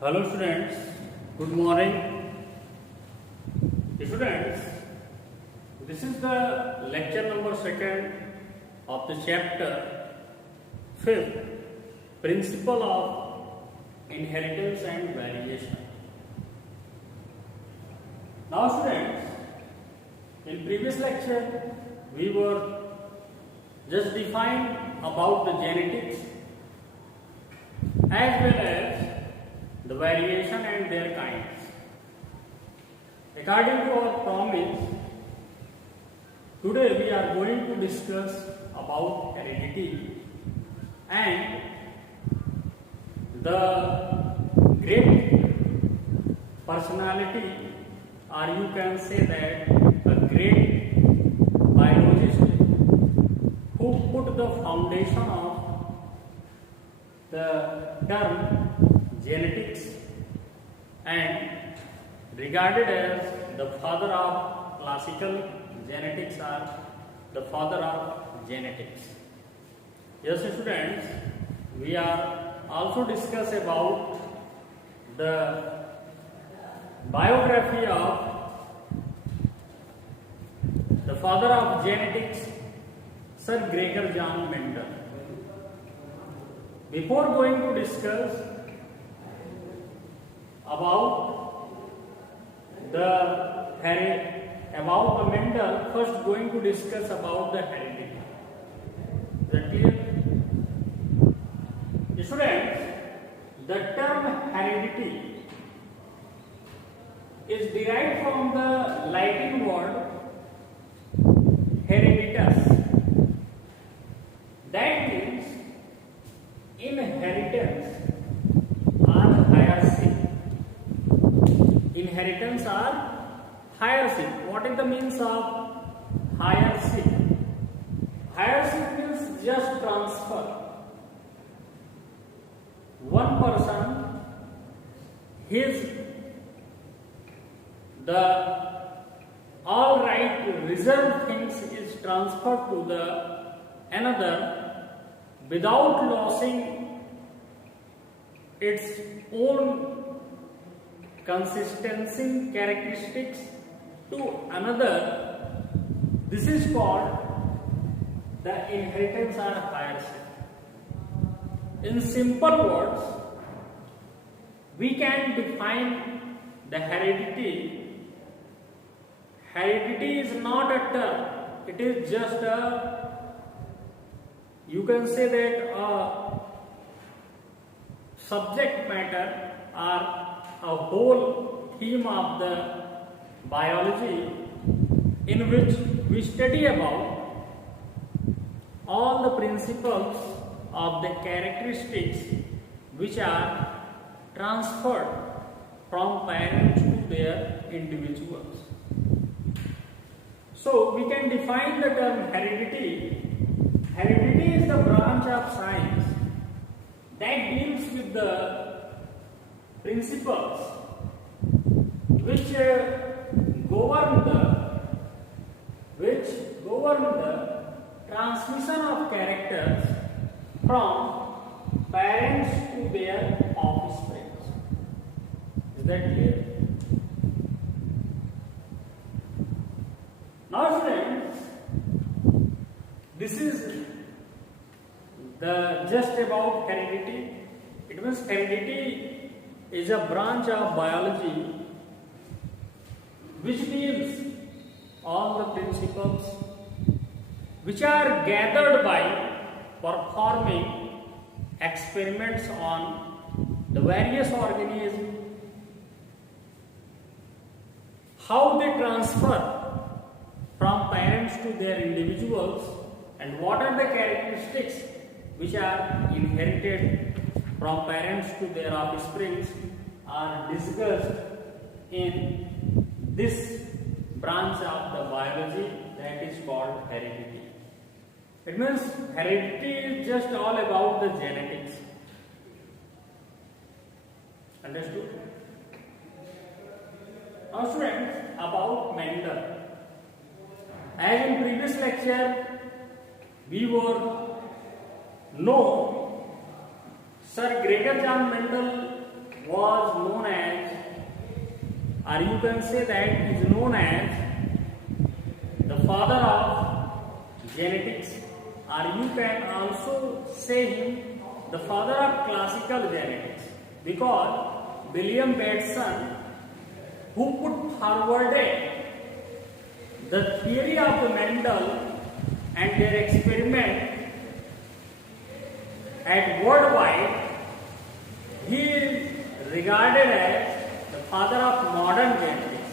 Hello students, good morning. Students, this is the lecture number 2 of the chapter 5, Principle of Inheritance and Variation. Now students, in previous lecture we were just defined about the genetics as well as the variation and their kinds. According to our promise, today we are going to discuss about heredity and the great personality, or you can say that a great biologist who put the foundation of the term genetics and regarded as the father of classical genetics or the father of genetics. Yes students, we are also discuss about the biography of the father of genetics, Sir Gregor John Mendel. Before going to discuss about the Mendel, first going to discuss about the heredity. Is that clear? Students, the term heredity is derived from the Latin word hereditas. That means inheritance or heirship. Inheritance or heirship. What is the means of heirship? Heirship means just transfer. One person, the all right reserved things is transferred to the another without losing its own consistency characteristics to another. This is called the inheritance or heirship. In simple words, we can define the heredity. Heredity is not a term, it is just you can say that a subject matter or a whole theme of the biology in which we study about all the principles of the characteristics which are transferred from parents to their individuals. So we can define the term heredity. Heredity is the branch of science that deals with the principles which govern the transmission of characters from parents to their offspring. Is that clear? Now friends, this is the just about heredity. It means heredity is a branch of biology which deals all the principles which are gathered by performing experiments on the various organisms, how they transfer from parents to their individuals, and what are the characteristics which are inherited from parents to their offspring are discussed in this branch of the biology that is called heredity. It means heredity is just all about the genetics. Understood? Now students, about Mendel. As in previous lecture, we know Sir Gregor John Mendel was known as, or you can say that is known as the father of genetics, or you can also say him the father of classical genetics, because William Bateson, who put forward the theory of the Mendel and their experiment at worldwide, he is regarded as the father of modern genetics.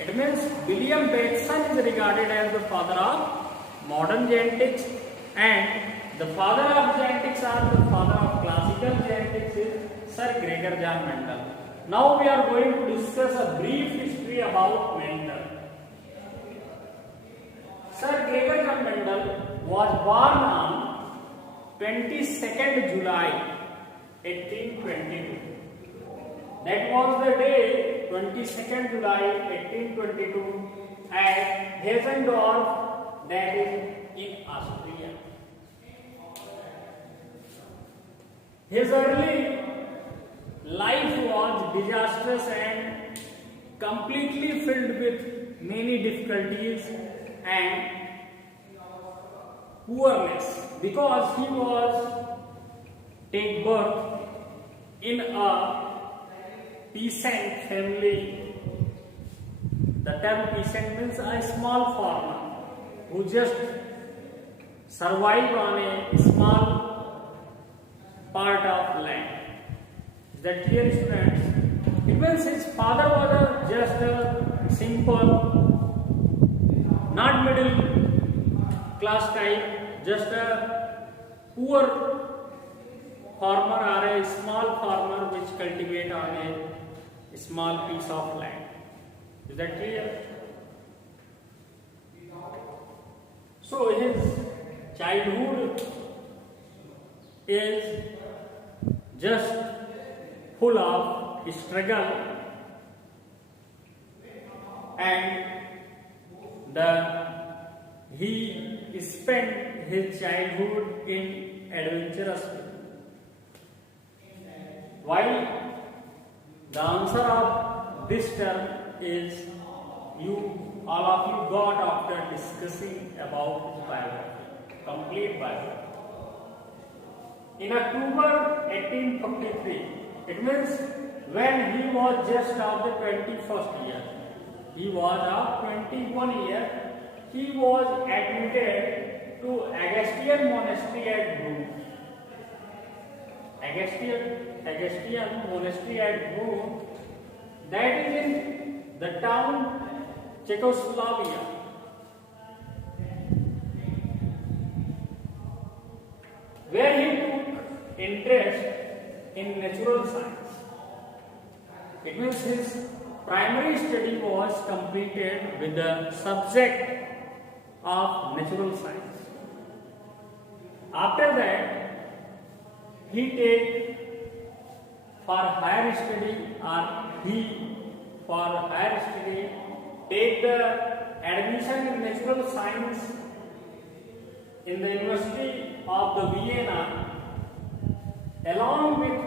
It means William Bateson is regarded as the father of modern genetics, and the father of genetics or the father of classical genetics is Sir Gregor John Mendel. Now we are going to discuss a brief history about Mendel. Sir Gregor John Mendel was born on 22nd July 1822. That was the day 22nd July 1822 at Hessendorf, that is in Austria. His early life was disastrous and completely filled with many difficulties and poorness, because he was take birth in a peasant family. The term peasant means a small farmer who just survive on a small part of land. Is that clear, students? It means his father was just a simple, not middle class type, just a poor farmer or a small farmer which cultivate on a small piece of land. Is that clear? So his childhood is just full of struggle, and he spent his childhood in adventurous. Why? The answer of this term is all of you got after discussing about his biography, complete biography. In October 1853, it means when he was just of the 21st year, he was of 21 years, he was admitted to Augustinian monastery at Brünn. Augustinian monastery at Brünn, that is in the town Czechoslovakia. Where he took interest in natural science. It means his primary study was completed with the subject of natural science. After that, he take for higher study, take the admission in natural science in the University of the Vienna, along with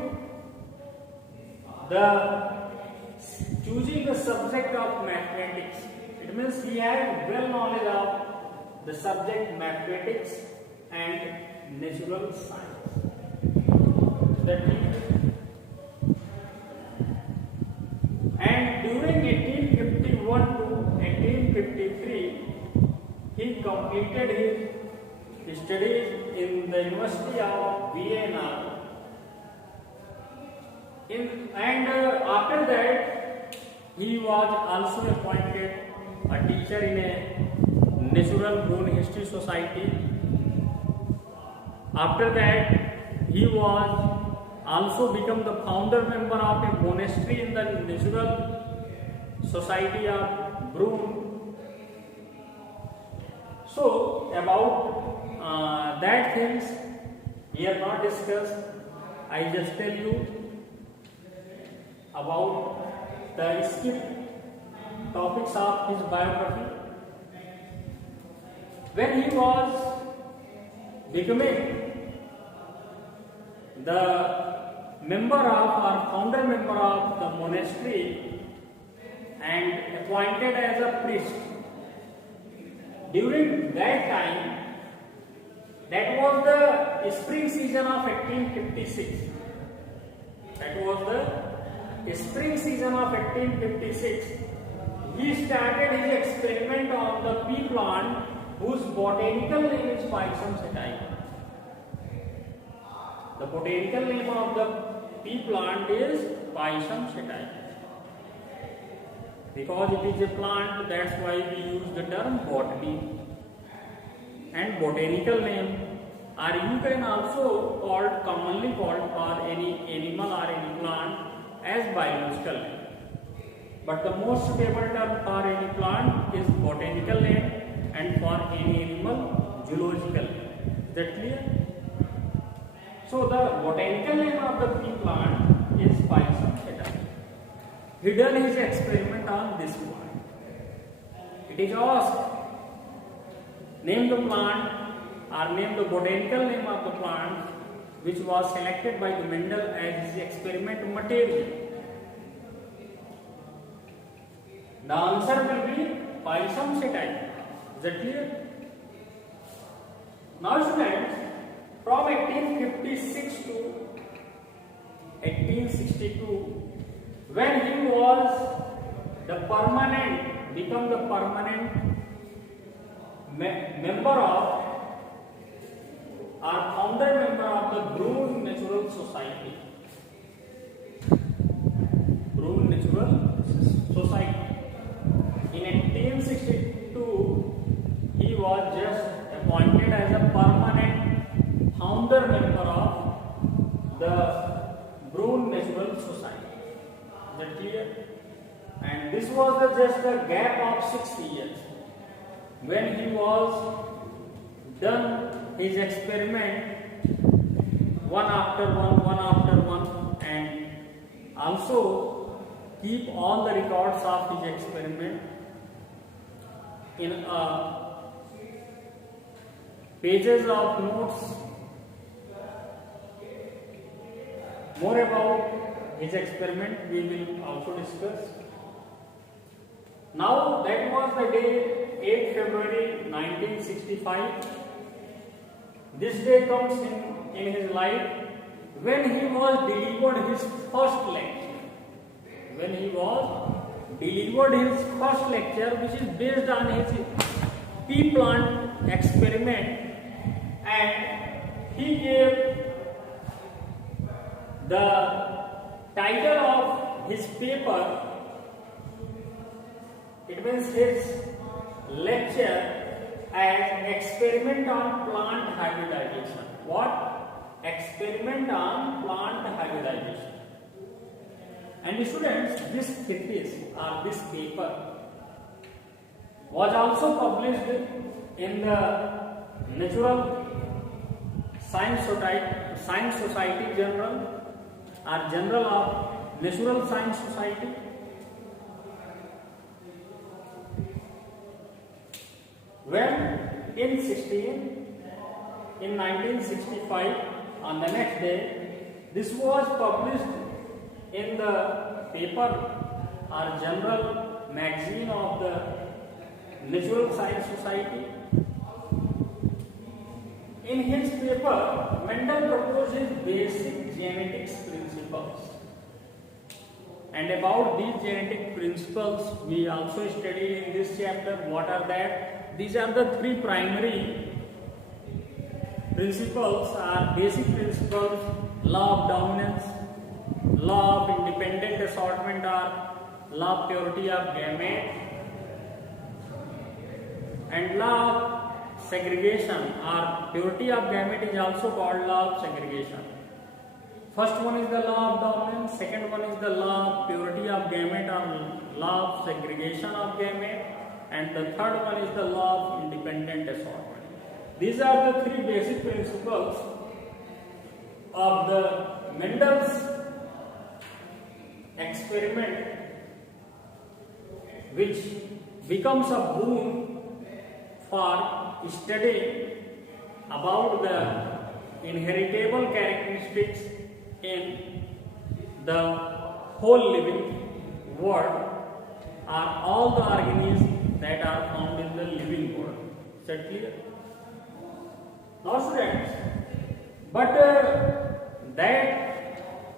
choosing the subject of mathematics. It means he had well knowledge of the subject mathematics and natural science. And during 1851 to 1853, he completed his studies in the University of Vienna. After that, he was also appointed a teacher in a Natural Born History Society. After that, he was also become the founder member of a monastery in the Natural Society of Brünn. So about that things we are not discussed. I just tell you about the skip topics of his biography. When he was becoming the member of or founder member of the monastery and appointed as a priest. During that time, that was the spring season of 1856. That was the spring season of 1856. He started his experiment on the pea plant, whose botanical name is Pisum setae. The botanical name of the pea plant is Pisum setae. Because it is a plant, that's why we use the term botany. And botanical name, or you can also commonly called for any animal or any plant as biological name. But the most suitable term for any plant is botanical name, and for any animal, zoological name. Is that clear? So the botanical name of the pea plant is Pisum setae. He done his experiment on this plant. It is asked, name the plant or name the botanical name of the plant which was selected by the Mendel as his experiment material. The answer will be Pisum setae. Is that clear? Now students, from 1856 to 1862, when he was become the permanent member of or founder member of the Broome Natural Society. Broome Natural Society. In 1862, he was just appointed as a permanent founder member of the Broome Natural Society. Is that clear? And this was just a gap of 6 years when he was done his experiment one after one, and also keep all the records of his experiment in pages of notes. More about his experiment we will also discuss. Now that was the day 8 February 1965. This day comes in his life when he was delivered his first lecture. When he was delivered his first lecture, which is based on his pea plant experiment, and he gave the title of his paper. It means his lecture as experiment on plant hybridization. What? Experiment on plant hybridization. And students, this thesis or this paper was also published in the Natural Science Society Journal or Journal of Natural Science Society. When in 1965, on the next day, this was published in the paper or journal magazine of the Natural Science Society. In his paper, Mendel proposed his basic genetics principles. And about these genetic principles, we also studied in this chapter. What are that? These are the three primary principles or basic principles: law of dominance, law of independent assortment or law of purity of gamete, and law of segregation or purity of gamete is also called law of segregation. First one is the law of dominance, second one is the law of purity of gamete or law of segregation of gamete, and the third one is the law of independent assortment. These are the three basic principles of the Mendel's experiment, which becomes a boon for studying about the inheritable characteristics in the whole living world are all the organisms that are found in the living world. Is that clear? Now students, but that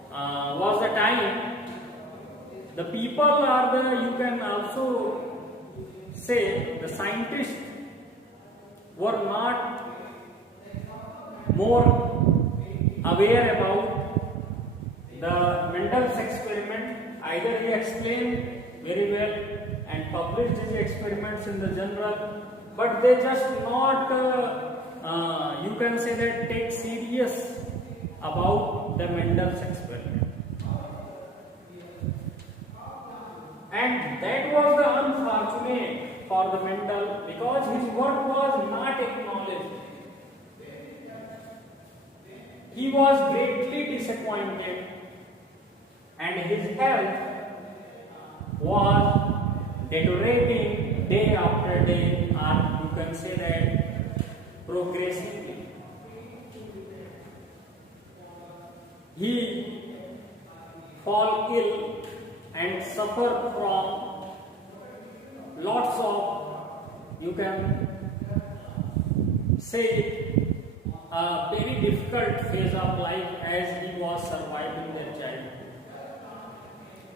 was the time the people are the, you can also say the scientists were not more aware about the Mendel's experiment. Either he explained very well and published his experiments in the journal, but they just not you can say that take serious about the Mendel's experiment. And that was the unfortunate for the Mendel, because his work was not acknowledged. He was greatly disappointed and his health was deteriorating day after day, or you can say that progressively. He fall ill and suffer from lots of, you can say, a very difficult phase of life as he was surviving their childhood.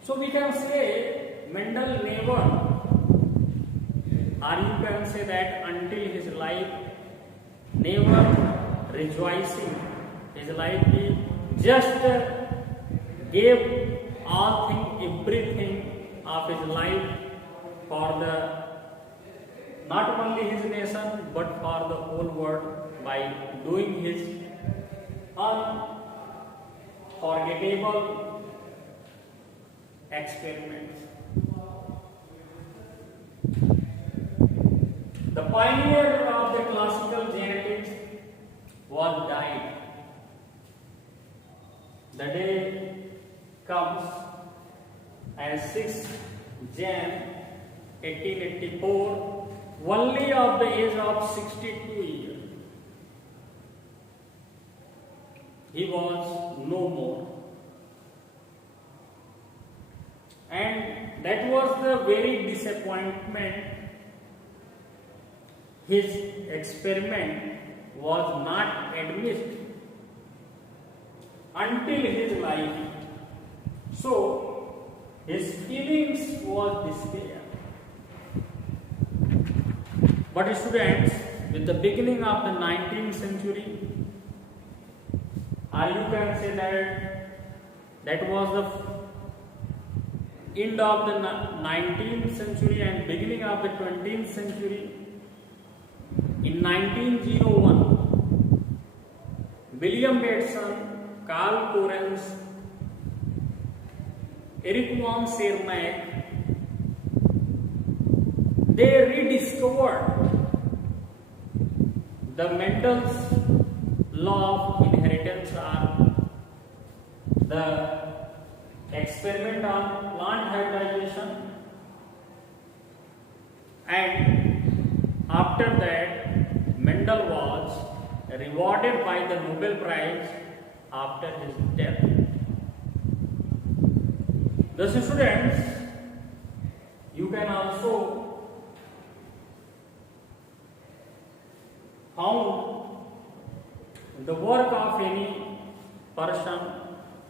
So we can say Mendel never, or you can say that until his life, never rejoicing his life, he just gave all things, everything of his life for the not only his nation but for the whole world by doing his unforgettable experiments. The pioneer of the classical genetics was died. The day comes as 6 Jan 1884, only of the age of 62 years. He was no more. And that was the very disappointment. His experiment was not admitted until his life. So his feelings was despair. But students, with the beginning of the 19th century, or you can say that was the end of the 19th century and beginning of the 20th century. In 1901, William Bateson, Carl Correns, Eric von Sermack, they rediscovered the Mendel's law of inheritance, or the experiment on plant hybridization, and after that Mendel was rewarded by the Nobel Prize after his death. Thus students, you can also found the work of any person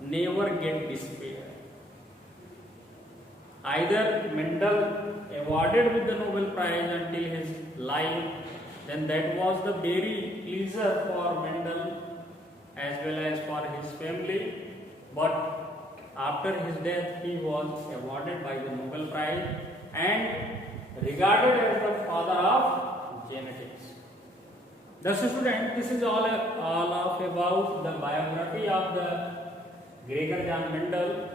never get despair. Either Mendel awarded with the Nobel Prize until his life, then that was the very pleasure for Mendel as well as for his family. But after his death, he was awarded by the Nobel Prize and regarded as the father of genetics. Thus student, this is all of about the biography of the Gregor John Mendel.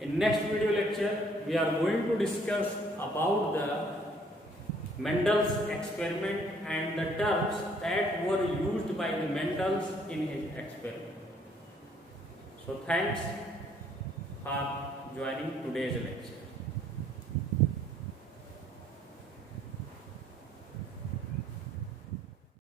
In next video lecture, we are going to discuss about the Mendel's experiment and the terms that were used by the Mendel's in his experiment. So thanks for joining today's lecture.